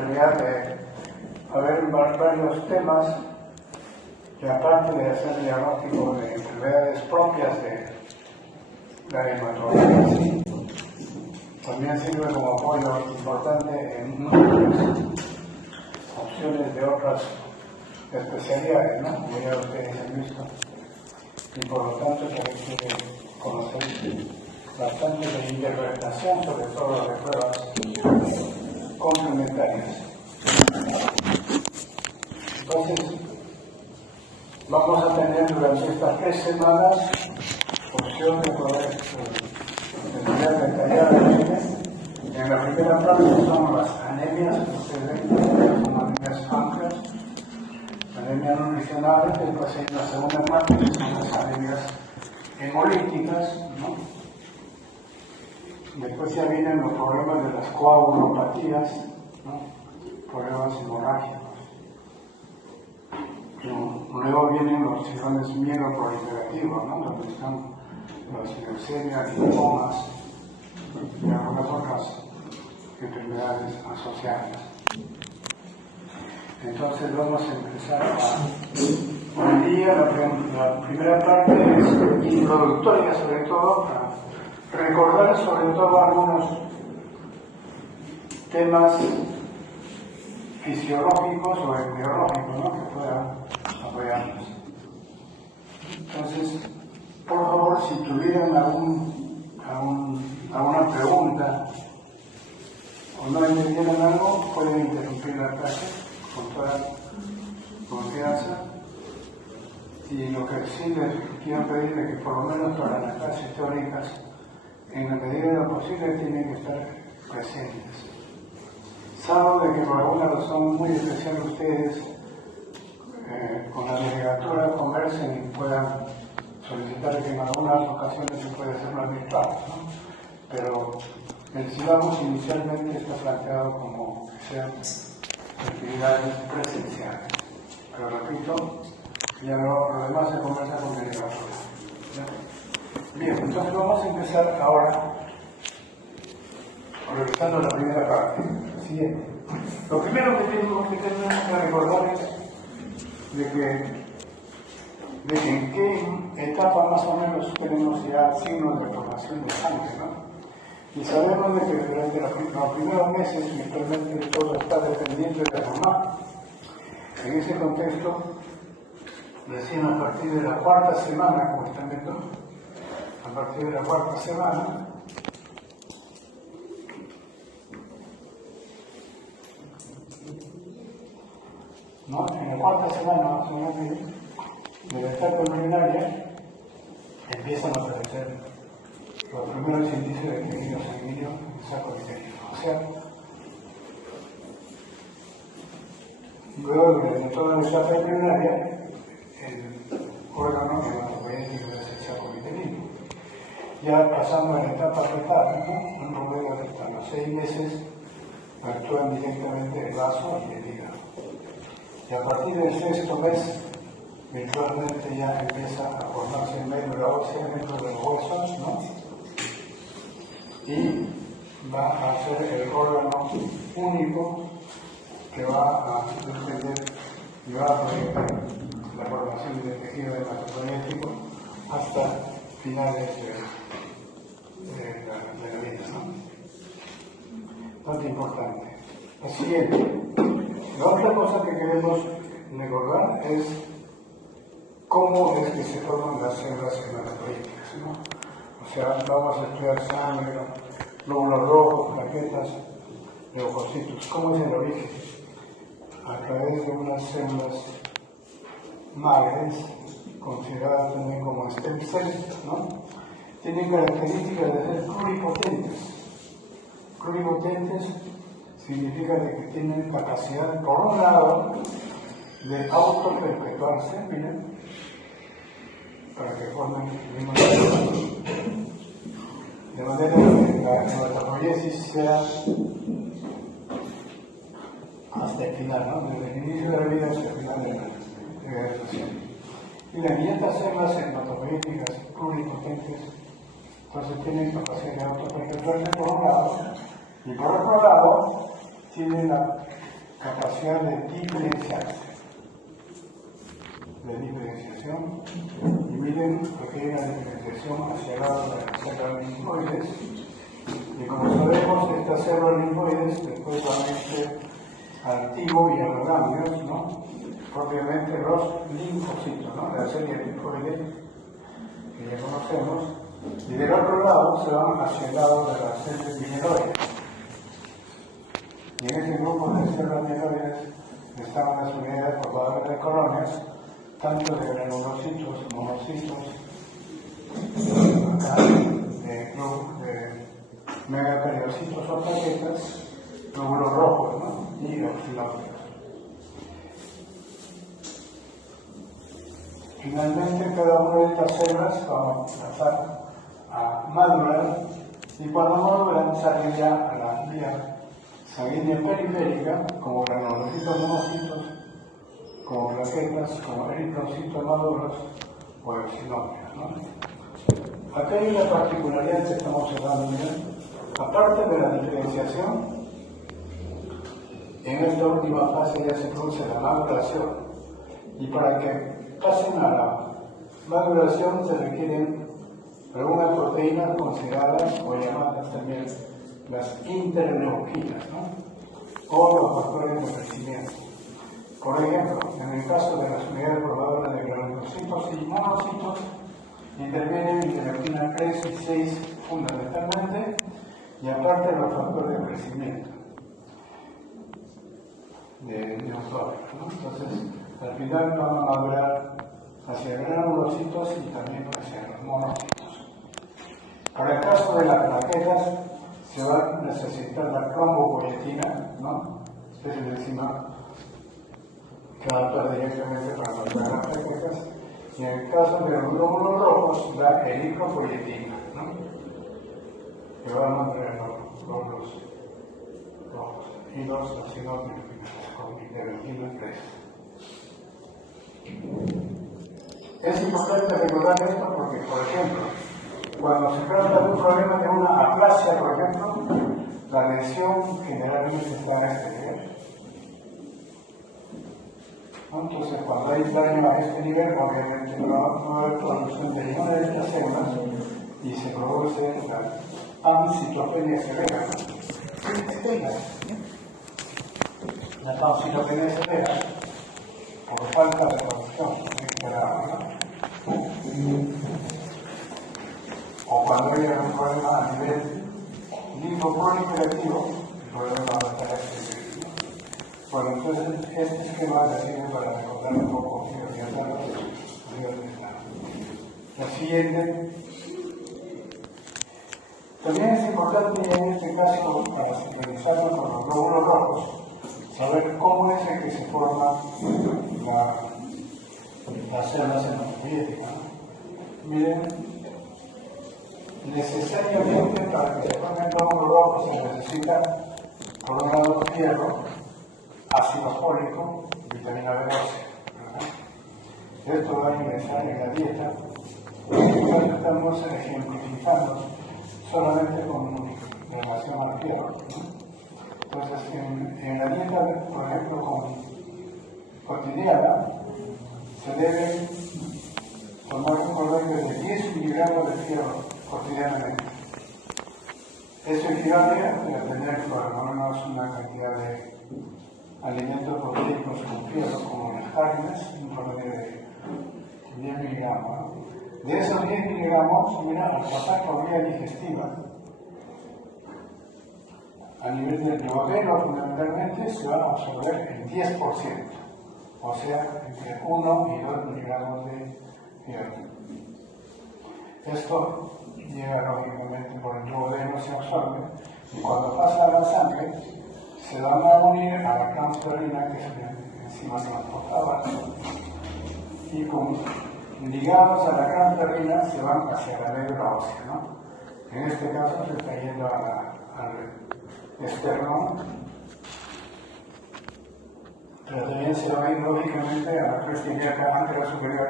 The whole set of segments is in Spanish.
realidad de haber varios temas que, aparte de hacer el diagnóstico de enfermedades propias de la hematología, también sirve como apoyo importante en muchas opciones de otras especialidades, ¿no? Como ya ustedes han visto. Y por lo tanto también quiere conocer bastante de interpretación, sobre todo de pruebas complementarias. Entonces, vamos a tener durante estas 3 semanas opción de poder estudiar detalladamente. En la primera parte son las anemias, que ustedes ven, son anemias amplias, anemias nutricionales. Después hay una segunda parte que son las anemias hemolíticas, ¿no? Después ya vienen los problemas de las coagulopatías, ¿no? Problemas hemorrágicos. Luego vienen los tirones mieloproliferativos, ¿no? Donde están las leucemias, linfomas y algunas otras enfermedades asociadas. Entonces vamos a empezar hoy día. La primera parte es introductoria, sobre todo, para recordar sobre todo algunos temas fisiológicos o embriológicos, ¿no? Que puedan apoyarnos. Entonces, por favor, si tuvieran alguna pregunta o no entendieran algo, pueden interrumpir la clase con toda confianza. Y lo que sí les quiero pedir es que por lo menos para las clases teóricas, en la medida de lo posible, tienen que estar presentes. Salvo de que por alguna razón muy especial ustedes con la delegatura conversen y puedan solicitar que en algunas ocasiones se puede hacer más virtual, ¿no? Pero el SILABUS inicialmente está planteado como que sean actividades presenciales. Pero repito, ya lo demás se conversa con delegatura. Bien, entonces vamos a empezar ahora revisando la primera parte. Siguiente. Lo primero que tenemos que recordar es de que en qué etapa más o menos tenemos ya signos de formación de sangre, ¿no? Y sabemos de que durante los primeros meses virtualmente todo está dependiente de la mamá. En ese contexto, recién a partir de la 4ª semana, como están viendo, a partir de la 4ª semana, ¿no? En la 4ª semana, más o menos, de la etapa urinaria, empiezan a aparecer los primeros indicios de tejido sanguíneo en saco viteliano. O sea, luego de toda la etapa urinaria, el órgano hematopoyético es el saco viteliano. Ya pasando a la etapa fetal, ¿no? Luego de hasta los 6 meses, actúan directamente el vaso y el hígado. Y a partir del 6º mes, virtualmente ya empieza a formarse en medio de la ósea, dentro de los huesos, ¿no? Y va a ser el órgano único que va a defender y va a proyectar la formación del tejido hematopoyético hasta finales de la vida, ¿no? Bastante importante. Lo siguiente. La otra cosa que queremos recordar es cómo es que se forman las células hematopoyéticas, ¿no? O sea, vamos a estudiar sangre, glóbulos rojos, plaquetas, leucocitos. ¿Cómo es el origen? A través de unas células madres, consideradas también como stem cells, ¿no? Tienen características de ser pluripotentes. Pluripotentes significa que tienen capacidad, por un lado, de autoperpetuarse, miren, para que formen el mismo tipo. De manera que la hematopoiesis sea hasta el final, ¿no? Desde el inicio de la vida hasta el final de la gestación. Y las 500 células hematopoyéticas pluripotentes, entonces tienen capacidad de autoperpetuarse por un lado, y por otro lado, tienen la capacidad de diferenciarse, de diferenciación, y miren que hay una diferenciación hacia el lado de las células linfoides, y como sabemos, estas células linfoides después van a ir al timo y a los ganglios, ¿no? Propiamente los linfocitos, ¿no? La serie linfoide que ya conocemos, y del otro lado se van hacia el lado de las células mieloides. Y en ese grupo de células mieloides están las unidades formadoras de colonias, tanto de granulocitos, monocitos, acá, de megacariocitos o plaquetas, glóbulos rojos, ¿no? Y oxilógenos. Finalmente, cada una de estas células vamos a pasar a madurar, y cuando maduran salen ya a la vía sanguínea periférica, como granulocitos monocitos, como plaquetas, como eritrocitos maduros o oxilógenos, ¿no? Acá hay una particularidad que estamos observando bien. Aparte de la diferenciación, en esta última fase ya se produce la maduración, y para que pasen a la maduración se requieren algunas proteínas consideradas o llamadas también las interleuquinas, ¿no? O los factores de crecimiento. Por ejemplo, en el caso de las unidades formadoras de granulocitos y monocitos, intervienen interleuquina 3 y 6 fundamentalmente, y aparte los factores de crecimiento de neutrófilos, ¿no? Entonces, al final van a madurar hacia granulocitos y también hacia los monocitos. Para el caso de las plaquetas, se va a necesitar la crombopoietina, ¿no? Especie de enzima que va a actuar directamente para madurar las plaquetas. Y en el caso de los glóbulos rojos, la eritropoietina, ¿no? Que va a madurar los glóbulos rojos y los oxidógenos con interleuquina 3. Es importante recordar esto porque, por ejemplo, cuando se trata de un problema de una aplasia, por ejemplo, la lesión generalmente está en este nivel. Entonces, cuando hay daño a este nivel, obviamente no va a haber producción de ninguna de estas células y se produce la pancitopenia severa. La pancitopenia severa por falta de producción o cuando hay un problema a nivel linfoproliferativo, el problema va a estar este. Bueno, entonces este esquema le sirve para recordar un poco y orientarnos. La siguiente. También es importante en este caso, para sincronizarlo con los glóbulos rojos, saber cómo es el que se forma las células hematopoyéticas. Miren, necesariamente para que se formen glóbulos rojos se necesita, por un lado, hierro, ácido fólico, vitamina B12. Esto va a ingresar en la dieta. Nosotros estamos ejemplificando solamente con relación al hierro, ¿no? Entonces, en la dieta, por ejemplo, cotidiana, se debe tomar un promedio de 10 miligramos de fierro cotidianamente. Eso equivale a tener por lo menos una cantidad de alimentos proteicos con fierro, como las carnes, un promedio de 10 miligramos. ¿No? De esos 10 miligramos, mira, al pasar por vía digestiva, a nivel del duodeno fundamentalmente se va a absorber el 10%, o sea, entre 1 y 2 miligramos de fierro. Esto llega lógicamente por el duodeno, se absorbe, y cuando pasa a la sangre, se van a unir a la transferrina, que es la enzima transportadora, y como ligados a la transferrina se van hacia la médula ósea, ¿no? En este caso se está yendo al esternón, pero también se va a ir lógicamente a la cresta ilíaca anterior superior,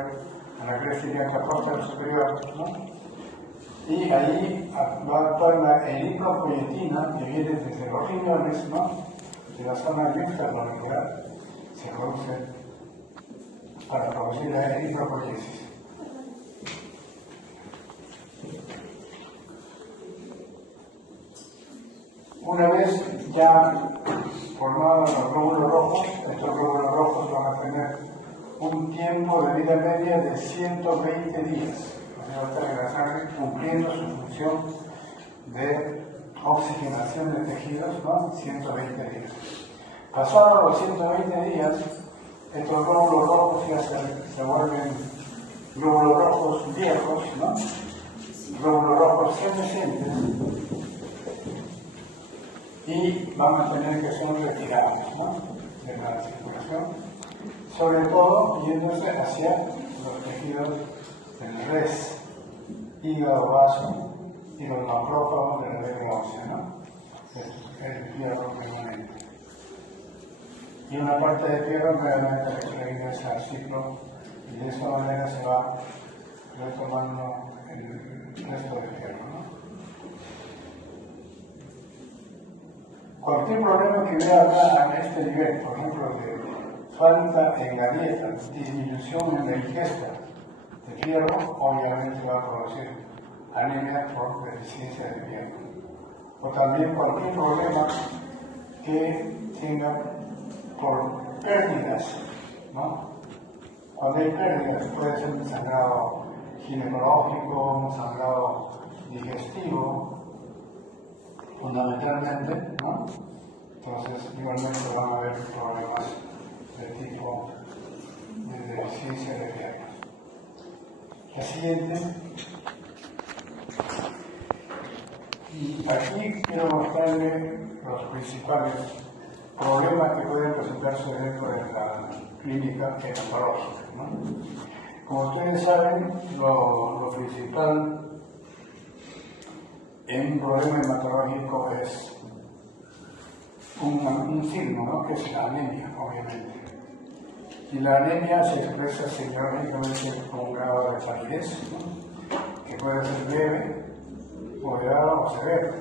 a la cresta ilíaca posterior superior, ¿no? Y ahí va a actuar la eritropoietina, que viene desde los riñones, ¿no? de la zona yusta molecular se produce para producir la eritropoyesis. Una vez ya formados los glóbulos rojos, estos glóbulos rojos van a tener un tiempo de vida media de 120 días. O sea, va a estar en la sangre cumpliendo su función de oxigenación de tejidos, ¿no? 120 días. Pasados los 120 días, estos glóbulos rojos ya se vuelven glóbulos rojos viejos, ¿no? Glóbulos rojos senescentes, y van a tener que ser retirados, ¿no?, de la circulación, sobre todo yéndose hacia los tejidos del res, hígado, vaso y los macrófagos de la médula ósea, ¿no? El fierro permanente. Y una parte de fierro nuevamente regresa al ciclo, y de esta manera se va retomando el resto de fierro, ¿no? Cualquier problema que vea acá a este nivel, por ejemplo, de falta en la dieta, disminución en la ingesta de fierro, obviamente va a producir anemia por deficiencia de fierro. O también cualquier problema que tenga por pérdidas, ¿no? Cuando hay pérdidas, puede ser un sangrado ginecológico, un sangrado digestivo, fundamentalmente, ¿no? Entonces, igualmente van a haber problemas de tipo de deficiencia de fierro. La siguiente. Y aquí quiero mostrarle los principales problemas que pueden presentarse dentro de la clínica hematológica, ¿no? Como ustedes saben, lo principal en un problema hematológico es un signo, ¿no?, que es la anemia, obviamente. Y la anemia se expresa semiológicamente con un grado de palidez, ¿no?, que puede ser leve, moderado o severo.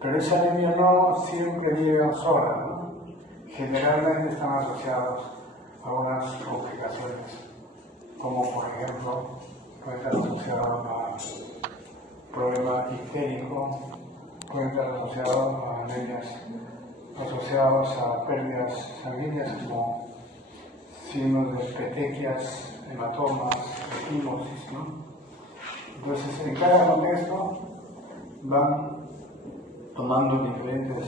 Pero esa anemia no siempre llega sola, ¿no? Generalmente están asociados a unas complicaciones, como por ejemplo puede estar asociado a problema ictérico, pueden estar asociados a anemias asociados a pérdidas sanguíneas como signos de petequias, hematomas, equimosis, ¿no? Entonces, en cada contexto van tomando diferentes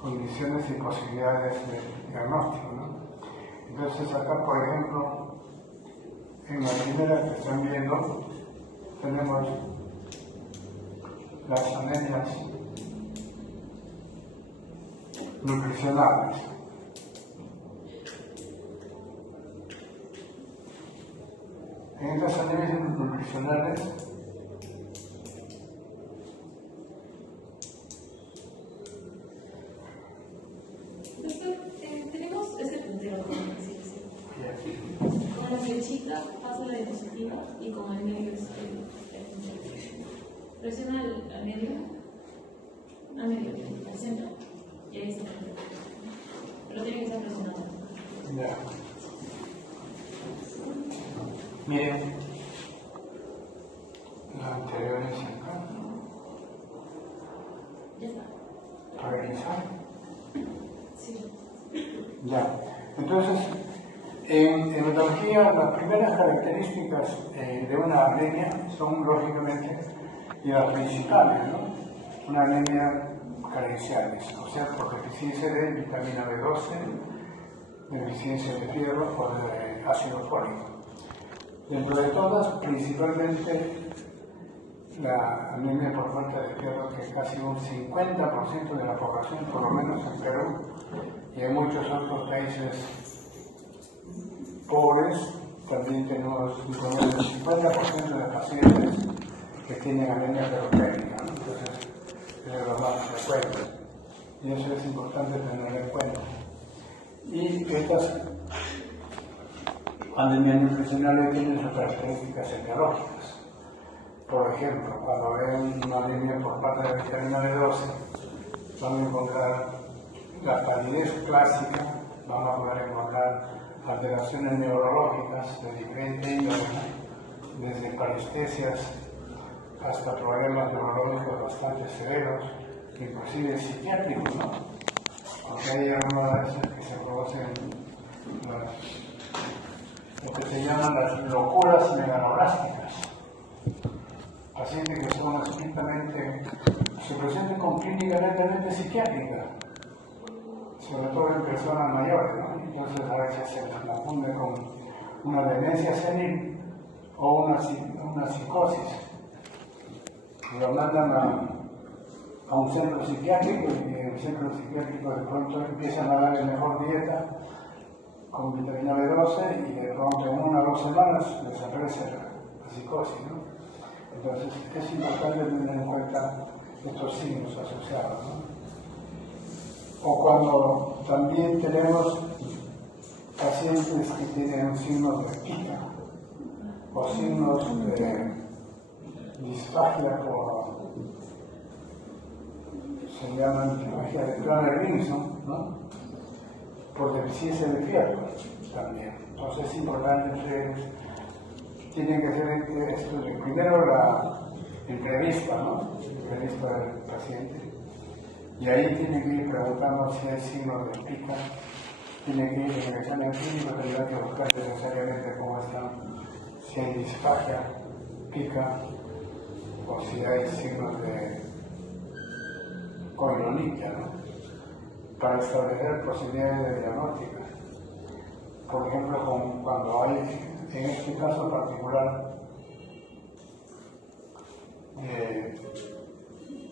condiciones y posibilidades de diagnóstico, ¿no? Entonces, acá, por ejemplo, en la primera que están viendo, tenemos las anemias nutricionales. En estas anemias nutricionales tenemos este puntero, como con la flechita pasa la diapositiva y con el medio es presiona al medio, al centro, y ahí está. Pero tiene que estar presionado. Ya. Miren, la anterior es acá. Ya está. ¿Para revisar? Sí. Ya. Entonces, en hematología, las primeras características de una anemia son, lógicamente, y las principales, ¿no? Una anemia carenciales, o sea, por deficiencia de vitamina B12, deficiencia de fierro o de ácido fólico. Dentro de todas, principalmente la anemia por falta de fierro, que es casi un 50% de la población, por lo menos en Perú y en muchos otros países pobres, también tenemos el 50% de pacientes que tienen anemia ferroquémica, ¿no? Entonces, es lo más frecuente. Y eso es importante tener en cuenta. Y estas anemias nutricionales tienen sus características etiológicas. Por ejemplo, cuando ven una anemia por falta de vitamina B12, van a encontrar la palidez clásica, vamos a poder encontrar alteraciones neurológicas de diferente índole, desde parestesias hasta problemas neurológicos bastante severos, inclusive psiquiátricos, ¿no? Porque hay algunas veces que se producen lo que se llaman las locuras megaloblásticas. Pacientes que son estrictamente, se presentan con clínica netamente psiquiátrica, sobre todo en personas mayores, ¿no? Entonces a veces se les confunde con una demencia senil o una psicosis. Lo mandan a un centro psiquiátrico y en el centro psiquiátrico de pronto empiezan a darle mejor dieta con vitamina B12 y de pronto en 1 o 2 semanas desaparece la psicosis, ¿no? Entonces es importante tener en cuenta estos signos asociados, ¿no? O cuando también tenemos pacientes que tienen signos de pica o signos de disfagia se llaman disfagia de Cramer-Wilson, ¿no? Por deficiencia de fierro también. Entonces es importante ustedes tienen que hacer esto primero la entrevista, ¿no? La entrevista del paciente. Y ahí tienen que ir preguntando si hay signos de pica. Tienen que ir en el examen clínico, tendrán que buscar necesariamente cómo están, si hay disfagia, pica, o si hay signos de coilonitia, ¿no? Para establecer posibilidades de diagnóstica. Por ejemplo, cuando hay, en este caso particular,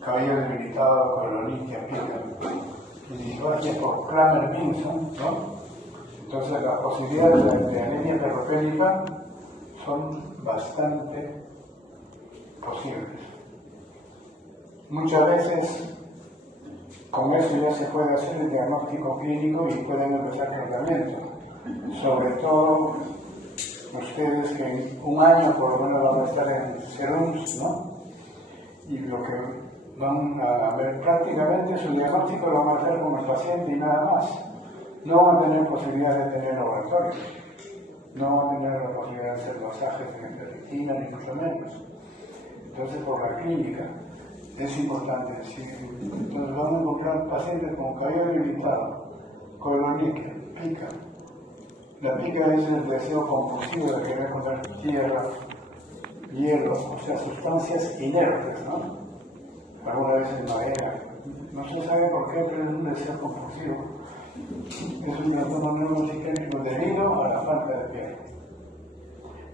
cabello debilitado, coilonitia, pica, y disfagia por Cramer-Wilson, ¿no? Entonces las posibilidades de anemia ferropénica son bastante posibles. Muchas veces con eso ya se puede hacer el diagnóstico clínico y pueden empezar tratamiento. Sobre todo ustedes que en 1 año por lo menos van a estar en serums, ¿no? Y lo que van a ver prácticamente su diagnóstico lo van a hacer con el paciente y nada más. No van a tener posibilidad de tener laboratorio, no van a tener la posibilidad de hacer masajes en retina ni mucho menos. Entonces por la clínica es importante. Entonces vamos a encontrar pacientes con cabello debilitado, coilonitia, pica. La pica es el deseo compulsivo de querer comer tierra, hielo, o sea, sustancias inertes, ¿no? Alguna vez en madera. No se sabe por qué, pero es un deseo compulsivo. Es un trastorno neuropsiquiátrico debido a la falta de piel.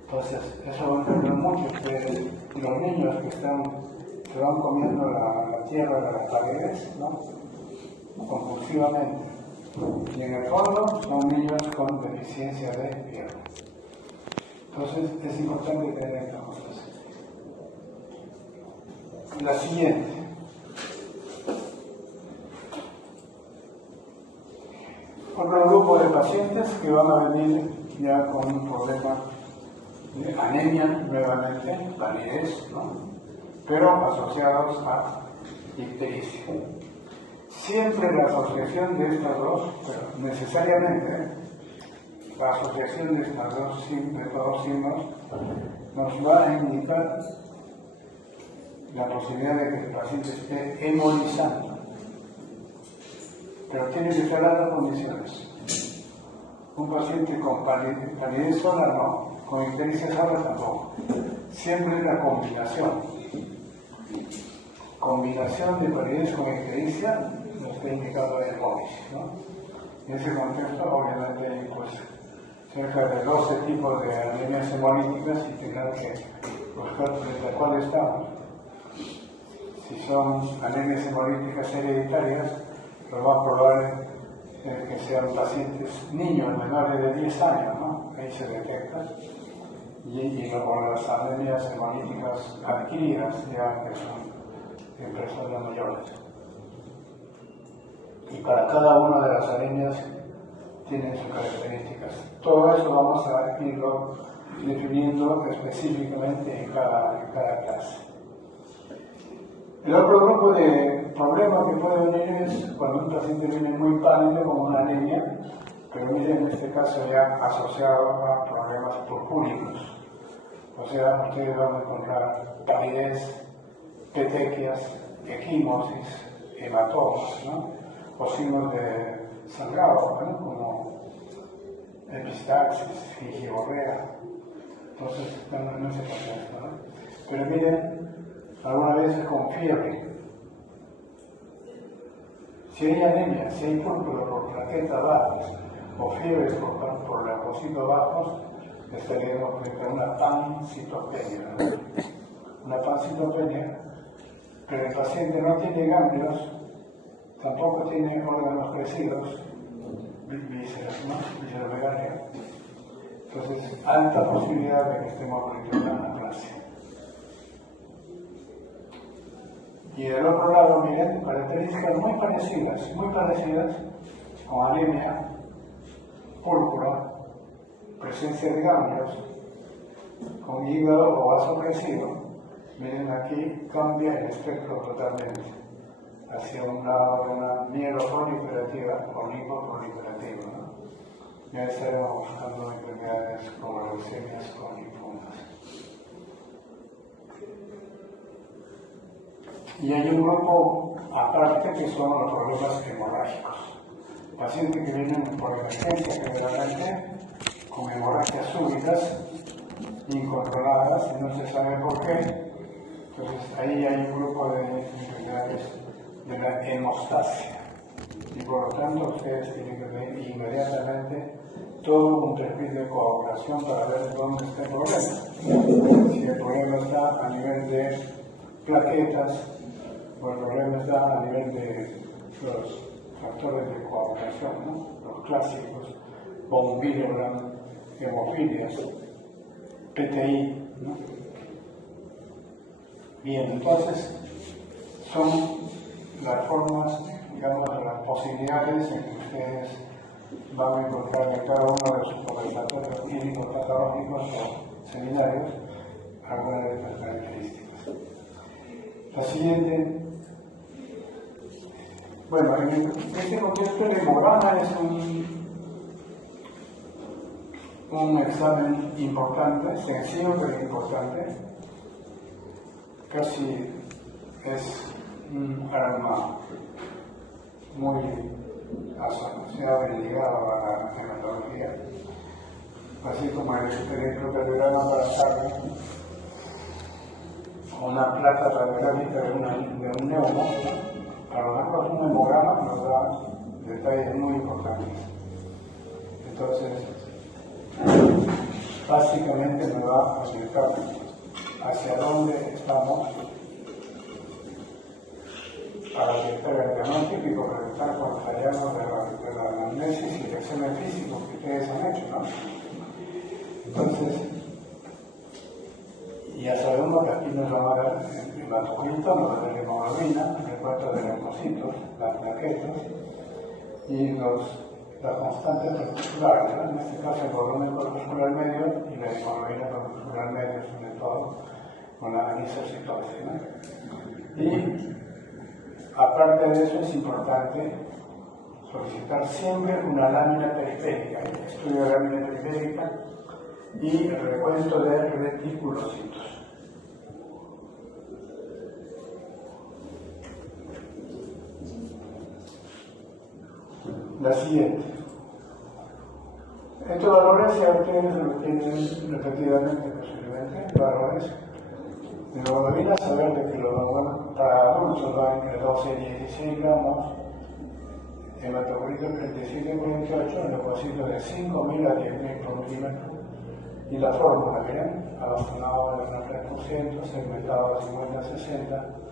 Entonces, eso lo entienden mucho ustedes, los niños que se van comiendo la tierra de las paredes, ¿no? Compulsivamente. Y en el fondo son niños con deficiencia de piel. Entonces, es importante tener estas cosas. La siguiente. Otro grupo de pacientes que van a venir ya con un problema de anemia, nuevamente, palidez, ¿no? Pero asociados a ictericia. Siempre la asociación de estas dos, pero necesariamente, la asociación de estos dos signos nos va a indicar la posibilidad de que el paciente esté hemolizando. Pero tiene que estar las condiciones. Un paciente con palidez sola no, con ictericia sola tampoco. Siempre es la combinación de palidez con ictericia nos está indicado el hemolis, ¿no? En ese contexto, obviamente, hay pues, cerca de 12 tipos de anemias hemolíticas y tendrán que buscar frente a cuál estamos. Si son anemias hemolíticas hereditarias, lo más probable es que sean pacientes niños menores de 10 años, ¿no? Ahí se detecta. Y luego las anemias hemolíticas adquiridas, ya que son en personas mayores. Y para cada una de las anemias tienen sus características. Todo eso vamos a irlo definiendo específicamente en cada clase. El otro grupo de el problema que puede venir es cuando un paciente viene muy pálido con una anemia, pero miren, en este caso ya asociado a problemas purpúricos. O sea, ustedes van a encontrar palidez, petequias, equimosis, hematomas, ¿no? O signos de sangrado, ¿no? Como epistaxis, gingivorrea. Entonces están en ese contexto, ¿no? Pero miren, algunas veces con fiebre. Si hay anemia, si hay púrpura por plaquetas bajas o fiebre por leucocitos bajos, estaríamos frente a una pancitopenia, ¿no? Una pancitopenia, pero el paciente no tiene ganglios, tampoco tiene órganos crecidos, vísceras, ¿no? Visceromegálea. Entonces, alta posibilidad de que estemos frente a una anaplasia. Y del otro lado, miren, características muy parecidas, con anemia, púrpura, presencia de ganglios, con hígado o vaso crecido. Miren, aquí cambia el espectro totalmente hacia un lado de una mieloproliferativa o lipoproliferativa, ¿no? Ya estaremos buscando enfermedades como leucemias o linfomas. Y hay un grupo aparte que son los problemas hemorrágicos. Pacientes que vienen por emergencia generalmente con hemorragias súbitas, incontroladas, y no se sabe por qué. Entonces ahí hay un grupo de enfermedades de la hemostasia. Y por lo tanto ustedes tienen que ver inmediatamente todo un perfil de coagulación para ver dónde está el problema. Si el problema está a nivel de plaquetas, o el problema está a nivel de los factores de coagulación, ¿no? Los clásicos, von Willebrand, hemofilias, PTI, ¿no? Bien, entonces son las formas, digamos, las posibilidades en que ustedes van a encontrar en cada uno de sus conversatorios clínicos patológicos o seminarios algunas de estas características. La siguiente. Bueno, en este contexto el hemograma es un examen importante, sencillo pero importante. Casi es un arma muy asociado y ligado a la hematología, así como el electrocardiograma para saber una placa radiográfica de un neumo. Para nosotros un hemograma nos da detalles muy importantes. Entonces, básicamente nos va a explicar hacia dónde estamos para detectar el diagnóstico y correctar cuando fallamos de la anamnesis y el examen físico que ustedes han hecho, ¿no? Entonces, ya sabemos que aquí nos va a dar el hematocrit, nos da la hemoglobina, el recuento de leucocitos, las plaquetas y las constantes corpusculares, ¿no? En este caso el volumen corpuscular medio y la hemoglobina corpuscular medio, sobre todo con la anisocitosis, ¿no? Y aparte de eso es importante solicitar siempre una lámina periférica, el estudio de la lámina periférica y el recuento de reticulocitos. La siguiente. Estos valores ya ustedes lo tienen repetidamente, posiblemente, valores de hemoglobina, saber de que para adultos va entre 12 y 16 gramos, hematocrito 37-48, leucocitos de 5.000 a 10.000 por milímetro. Y la fórmula, miren, abastronado del 3%, segmentado de 50-60,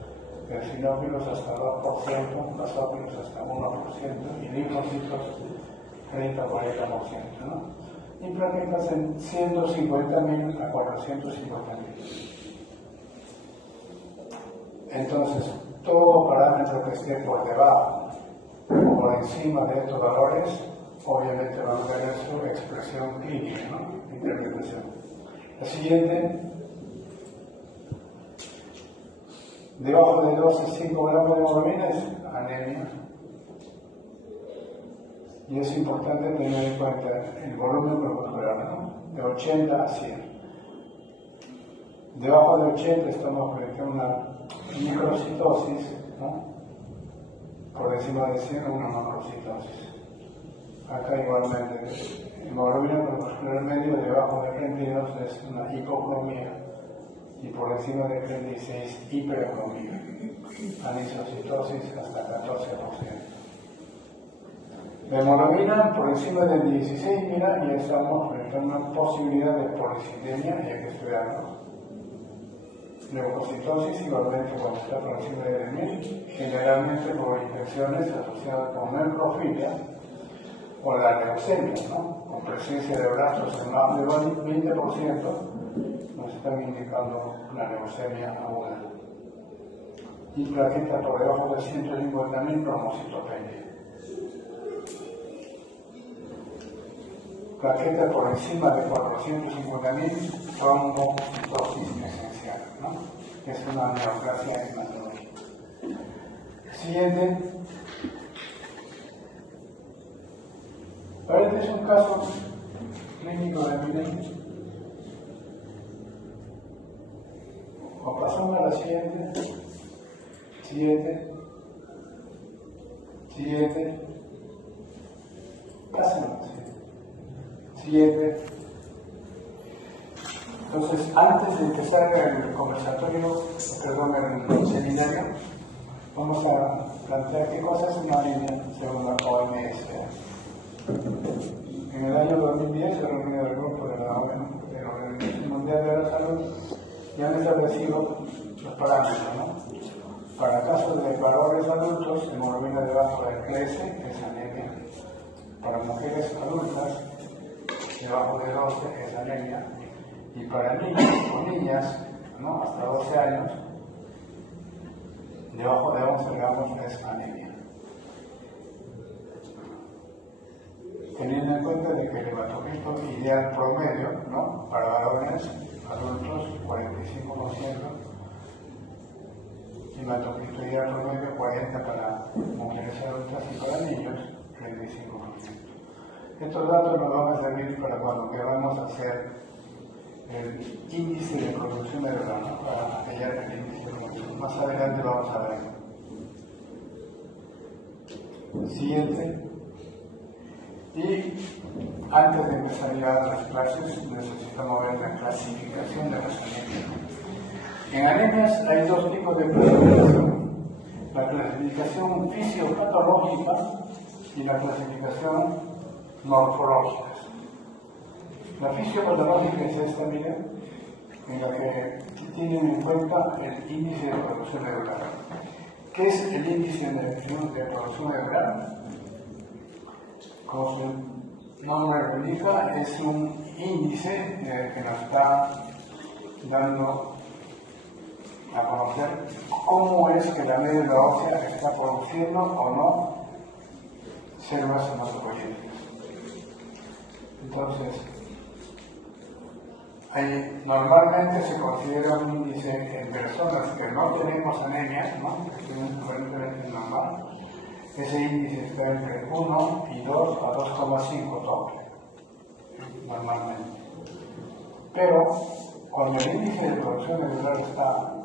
eosinófilos hasta 2%, basófilos hasta 1% y linfocitos 30-40%, ¿no? Y plaquetas en 150.000 a 450.000. Entonces, todo parámetro que esté por debajo o por encima de estos valores, obviamente va a tener su expresión clínica, ¿no? Interpretación. La siguiente. Debajo de 12,5 gramos de hemoglobina es anemia. Y es importante tener en cuenta el volumen corporal, ¿no? De 80 a 100. Debajo de 80 estamos frente a una microcitosis, ¿no? Por encima de 100 una macrocitosis. Acá igualmente, hemoglobina corporal medio debajo de 32 es una hipocromía y por encima de 36 hipercromía. Anisocitosis hasta 14%. La hemoglobina por encima de 16, mira, ya estamos frente a una posibilidad de policitemia y hay que estudiarlo. Leucocitosis igualmente cuando está por encima de 1000, generalmente por infecciones asociadas con neutrofilia o la leucemia, ¿no? Con presencia de brazos en más de 20%, nos están indicando una leucemia aguda. Y plaqueta por debajo de 150.000, cromocitopenia. Plaqueta por encima de 450.000, trombocitosis esencial, ¿no? Es una neoplasia hematológica. Siguiente. Este es un caso clínico de Minen. O pasamos a la siguiente. Siguiente. Pásenlo. 7. Entonces, antes de empezar el conversatorio, el seminario, vamos a plantear qué cosa es una anemia según la OMS. En el año 2010 se reunió el grupo de la Organización Mundial de la Salud y han establecido los parámetros, ¿no? Para casos de varones adultos, hemoglobina debajo del 13 es anemia. Para mujeres adultas, debajo de 12 es anemia. Y para niños o niñas, ¿no? Hasta 12 años, debajo de 11 gramos es anemia. Teniendo en cuenta de que el hematocrito ideal promedio, ¿no? Para varones adultos 45%, hematocrito ideal promedio 40% para mujeres adultas y para niños 35%. Estos datos nos van a servir para cuando queramos hacer el índice de producción de grano, para hallar el índice de producción. Más adelante vamos a ver. Siguiente. Y antes de empezar ya las clases, necesitamos ver la clasificación de las anemias. En anemias hay dos tipos de clasificación. La clasificación fisiopatológica y la clasificación morfológica. La fisiopatológica es esta, miren, en la que tienen en cuenta el índice de producción de grano. ¿Qué es el índice de producción de grano? Como su nombre lo indica, es un índice que nos está dando a conocer cómo es que la médula ósea está produciendo o no células hematopoyéticas. Entonces, normalmente se considera un índice en personas que no tenemos anemia, ¿no? Que tienen aparentemente normal. Ese índice está entre 1 y 2 a 2,5 tope, normalmente. Pero cuando el índice de producción medular está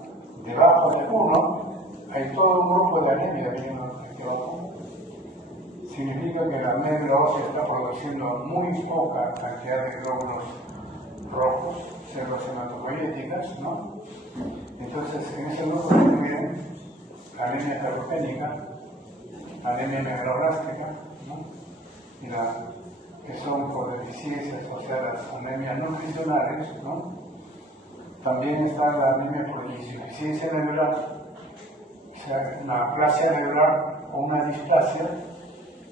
debajo de 1, hay todo un grupo de anemia viendo aquí abajo. Significa que la médula ósea está produciendo muy poca cantidad de glóbulos rojos, células hematopoyéticas, ¿no? Entonces, en ese grupo se incluyen anemia carotépnica, anemia megaloblástica, ¿no? Y que son por deficiencias, o sea, las anemias nutricionales, ¿no? También está la anemia por insuficiencia medular, o sea, una aplasia medular o una displasia,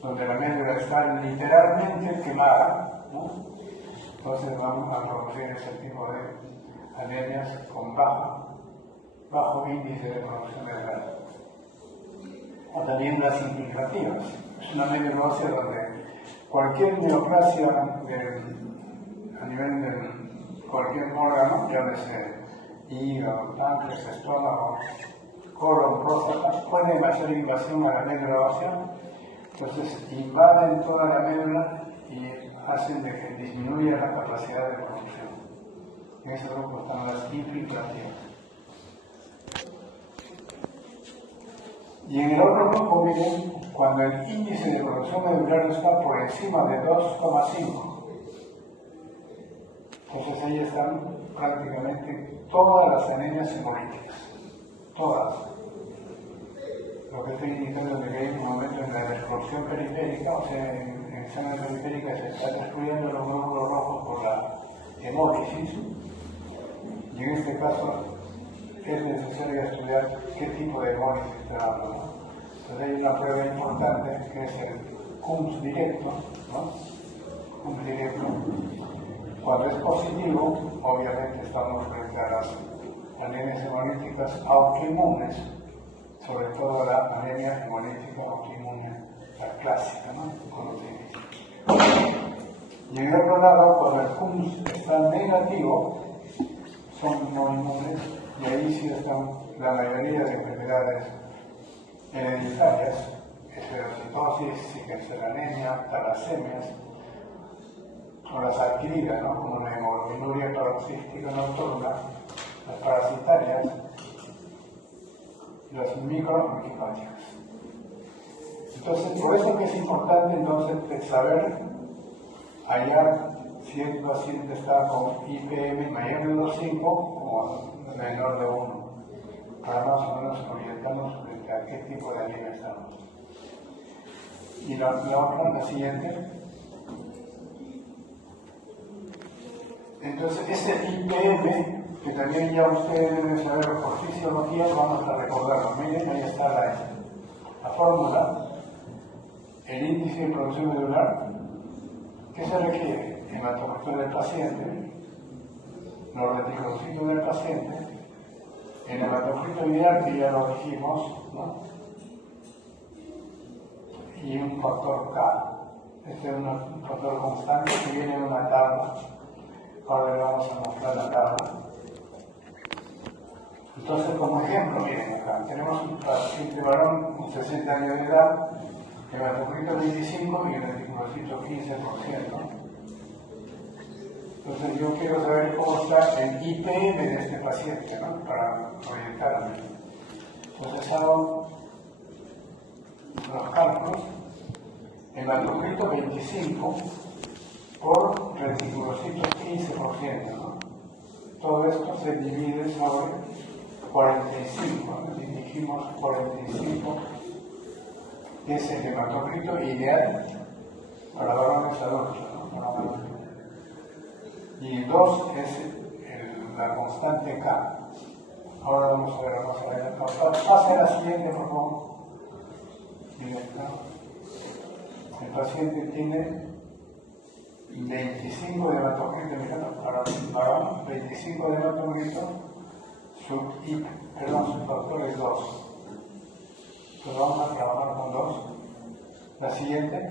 donde la médula está literalmente quemada, ¿no? Entonces vamos a producir ese tipo de anemias con bajo índice de producción de grano. O también las infiltrativas. Es una médula ósea donde cualquier neoplasia a nivel de cualquier órgano, llámese hígado, páncreas, estómago, colon, próstata, pueden hacer invasión a la médula ósea, entonces invaden toda la médula y hacen de que disminuya la capacidad de producción. En ese grupo están las infiltrativas. Y en el otro grupo, miren, cuando el índice de producción medular está por encima de 2,5, entonces ahí están prácticamente todas las anemias hemolíticas. Todas. Lo que estoy indicando es que hay un momento en la destrucción periférica, o sea, en sangre periférica se está destruyendo los glóbulos rojos por la hemólisis, y en este caso es necesario estudiar qué tipo de hemólisis está dando, ¿no? Entonces hay una prueba importante que es el CUMS directo, ¿no? CUMS directo. Cuando es positivo, obviamente estamos frente a las anemias hemolíticas autoinmunes, sobre todo la anemia hemolítica autoinmune, la clásica, ¿no? Y en el otro lado, cuando el CUMS está negativo, son no inmunes, y ahí sí están la mayoría de enfermedades hereditarias, esclerocitosis, sickle-cell-anemia, talasemias, o las adquiridas, ¿no? Como la hemoglobinuria paroxística nocturna, las parasitarias, las microangiopáticas. Entonces, por eso que es importante entonces saber hallar si el paciente está con IPM mayor de 2,5 o menor de 1, para más o menos orientarnos frente a qué tipo de anemia estamos. Y la otra, la siguiente. Entonces, ese IPM, que también ya ustedes deben saber por fisiología, vamos a recordarlo. Miren, ahí está la fórmula, el índice de producción medular. ¿Qué se requiere? Hematocrit del paciente, los reticulocitos del paciente, el hematocrito ideal, que ya lo dijimos, ¿no? Y un factor K. Este es un factor constante que viene en una tabla. Ahora le vamos a mostrar la tabla. Entonces, como ejemplo, miren acá, tenemos un paciente varón con 60 años de edad, hematocrito 25 y el reticulocito 15%. Entonces, yo quiero saber cómo está el IPM de este paciente, ¿no? Para orientarme. Entonces, hago los cálculos. Hematocrito 25 por reticulocitos 15%, ¿no? Todo esto se divide sobre 45, ¿no? Y dijimos 45 es el hematocrito ideal para varones adultos, ¿no? Y 2 es la constante K. Ahora vamos a ver más adelante. Pase a la siguiente, por favor. El paciente tiene 25 de hematocrito, para varón, 25 de hematocrito, su factor es 2. Entonces vamos a trabajar con 2. La siguiente.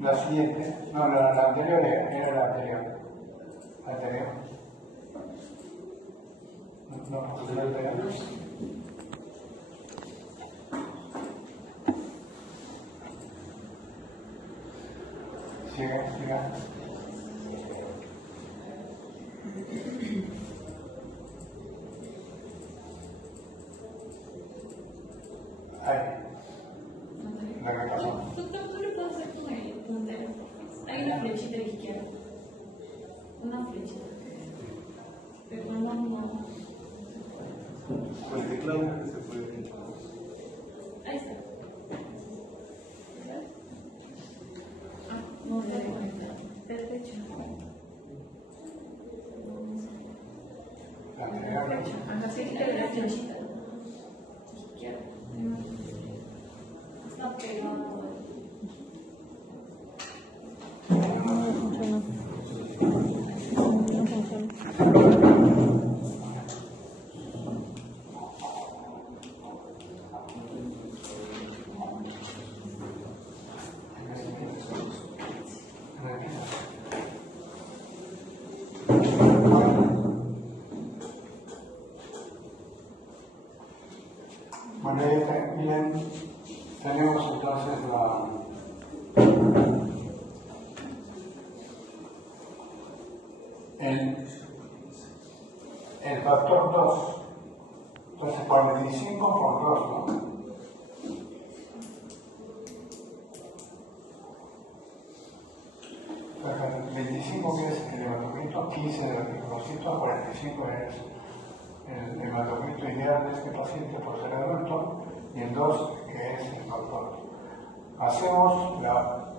La siguiente. No, la anterior era la anterior. Anterior. No, pues la anterior. Siga. Ahí. La que pasó. ¿Tú le puedes hacer con el puntero? Hay una flechita a la izquierda. Una flechita. Pero no. Pues de claro que se puede. Ahí está. ¿Verdad? No debe conectar. Perfecto. La anterior. Ajá, sí, quita la flechita. Izquierda. Está pegado. Bien, tenemos entonces el factor 2. Entonces 45 por 2, ¿no? Entonces, 25 que es el hematocrito, 15 del reticulocito, 45 es el hematocrito ideal de este paciente por ser adulto, y el 2 que es el factor. Hacemos la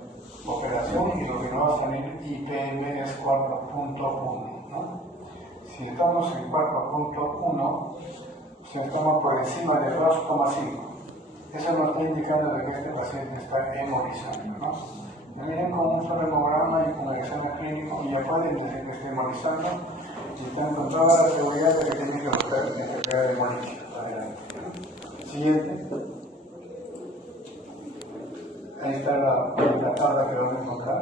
operación y lo que nos va a salir IPM es 4.1, ¿no? Si estamos en 4.1, si estamos por encima de 2,5, eso nos está indicando de que este paciente está hemorizando, ¿no? Ya miren con un solo hemograma y con el examen clínico, y ya pueden decir que está hemorizando y están con toda la seguridad de que tienen que buscar enfermedad hemolítica. Adelante. Siguiente. Ahí está la tabla que vamos a encontrar.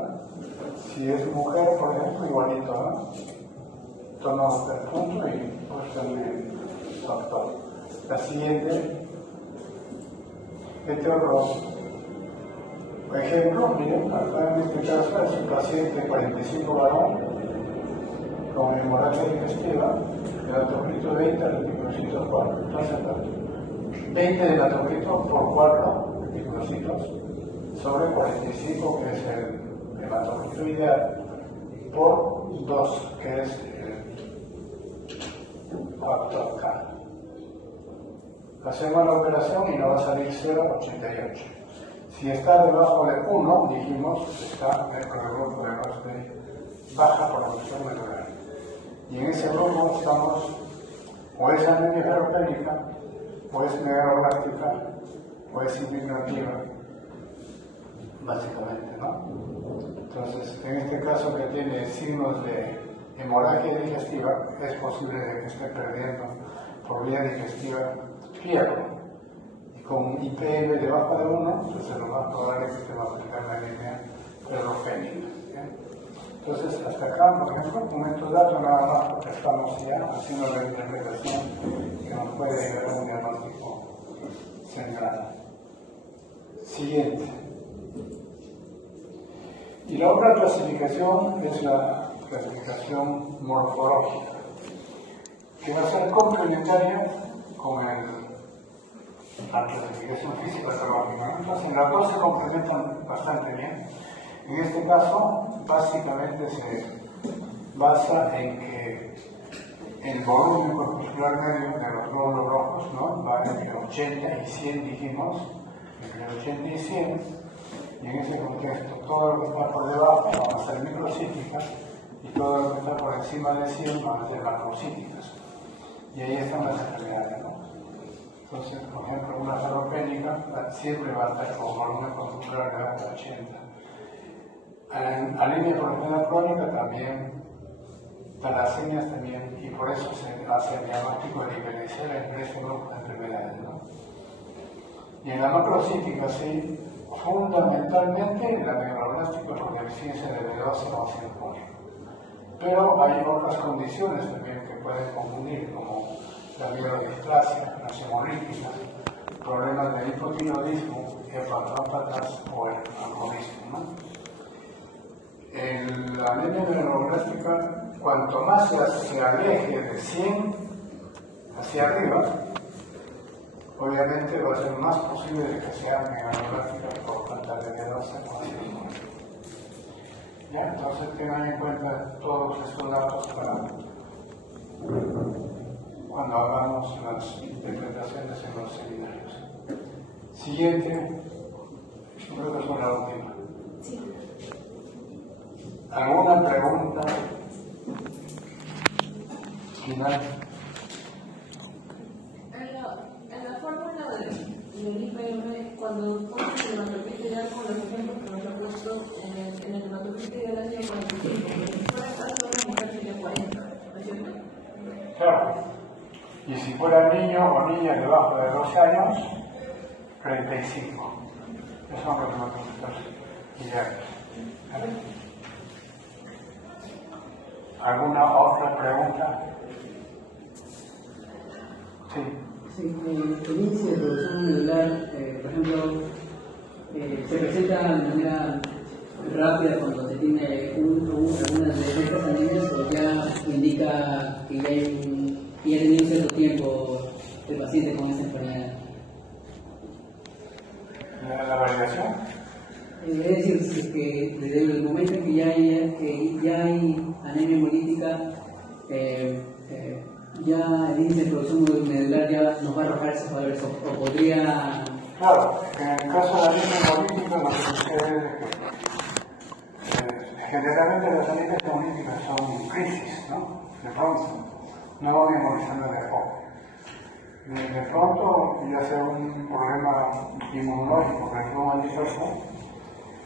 Si es mujer, por ejemplo, igualito, ¿no? Tomamos el punto y pues también factor. La siguiente, este otro ejemplo, miren, acá en este caso es un paciente 45 varón con hemorragia digestiva, el hematocrito 20, el reticulocito 4. Entonces, 20 del hematocrito por 4 reticulocitos sobre 45, que es el hematocrito ideal, por 2, que es factor K. Hacemos la operación y nos va a salir 0,88. Si está debajo de 1, dijimos, está dentro del grupo de baja producción medular. Y en ese grupo estamos, o es anemia ferropénica, o es megaloblástica, o es inmigrativa, básicamente, ¿no? Entonces, en este caso que tiene signos de hemorragia digestiva, es posible de que esté perdiendo por vía digestiva fierro. Y con IPM debajo de 1, entonces lo más probable es que te va a aplicar la anemia ferropénica. Entonces, hasta acá, por ejemplo, con estos datos nada más, porque estamos ya haciendo la interpretación que nos puede llegar a un diagnóstico central. Siguiente. Y la otra clasificación es la clasificación morfológica, que va a ser complementaria con la clasificación físico-patológica. Entonces, las dos se complementan bastante bien. En este caso, básicamente se basa en que el volumen corpuscular medio de los glóbulos rojos, ¿no?, va entre 80 y 100, dijimos, entre 80 y 100, y en ese contexto todo lo que está por debajo van a ser microcíticas y todo lo que está por encima de 100 van a ser macrocíticas. Y ahí están las enfermedades, ¿no? Entonces, por ejemplo, una ferropénica siempre va a estar con volumen corpuscular de hasta 80. Anemia por crónica también, talasemias también, y por eso se hace el diagnóstico diferencial entre este grupo de enfermedades, ¿no? Y en la macrocítica, sí, fundamentalmente la megaloblástica por deficiencia de B12 o ácido fólico. Pero hay otras condiciones también que pueden confundir, como la mielodisplasia, las hemolíticas, problemas de hipotiroidismo, hepatópatas o el alcoholismo, ¿no? La anemia megaloblástica, cuanto más se aleje de 100 hacia arriba, obviamente va a ser más posible de que sea megaloblástica por falta de B12 o ácido fólico. ¿Ya? Entonces tengan en cuenta todos estos datos para cuando hagamos las interpretaciones en los seminarios. Siguiente, creo que es la última. Sí. ¿Alguna pregunta final? En la fórmula del IPM, cuando pones el hematocrito ideal con los ejemplos que nos ha puesto, en el hematocrito ideal ha sido 45, pero si fuera caso una mujer sería 40, ¿no es cierto? Claro. Y si fuera niño o niña debajo de 12 años, 35. Esos son los hematocritos ideales. ¿Alguna otra pregunta? Sí. Sí, el índice de producción medular, por ejemplo, se presenta de manera rápida cuando se tiene algunas de estas anemias, o ya indica que ya ha tenido cierto tiempo el paciente con esa enfermedad. ¿La validación? Es decir, que desde el momento en que ya hay anemia hemolítica, ya el índice de producción medular ya nos va a arrojar esos valores, o podría... Claro, en el caso de la anemia hemolítica lo que sucede es que generalmente las anemias hemolíticas son crisis, ¿no? De pronto, no van embolizando de a poco. De pronto ya sea un problema inmunológico, por ejemplo, un anticuerpo,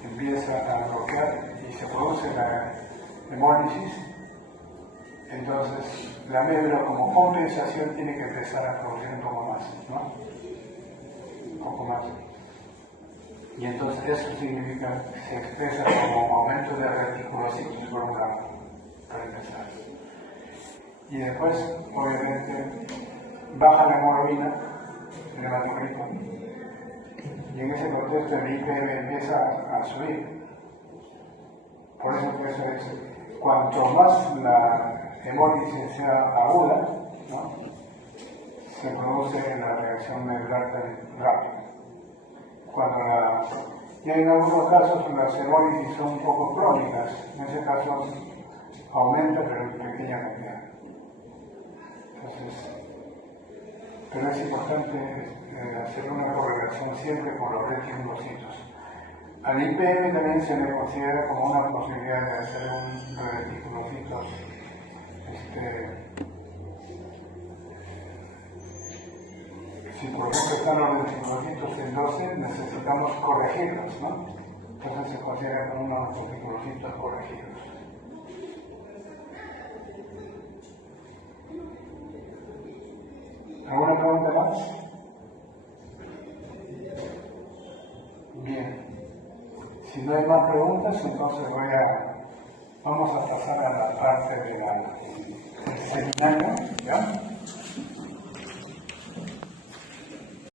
empieza a bloquear y se produce la hemólisis. Entonces la médula, como compensación, tiene que empezar a producir un poco más, ¿no? Un poco más. Y entonces eso significa que se expresa como aumento de reticulocitos por un lado, para empezar. Y después, obviamente, baja la hemoglobina, el hematocrito, y en ese contexto el IPM empieza a subir. Por eso es, cuanto más la hemólisis sea aguda, ¿no?, se produce la reacción medular tan rápida. Y en algunos casos las hemólisis son un poco crónicas, en ese caso aumenta pero en pequeña cantidad. Entonces, pero es importante hacer una correlación siempre con los reticulocitos. Al IPM también se le considera como una posibilidad de hacer un reticulocito. Si por ejemplo están los reticulocitos en 12, necesitamos corregirlos, ¿no? Entonces se considera como unos reticulocitos corregidos. ¿Alguna pregunta más? Bien. Si no hay más preguntas, entonces vamos a pasar a la parte del seminario, ¿ya?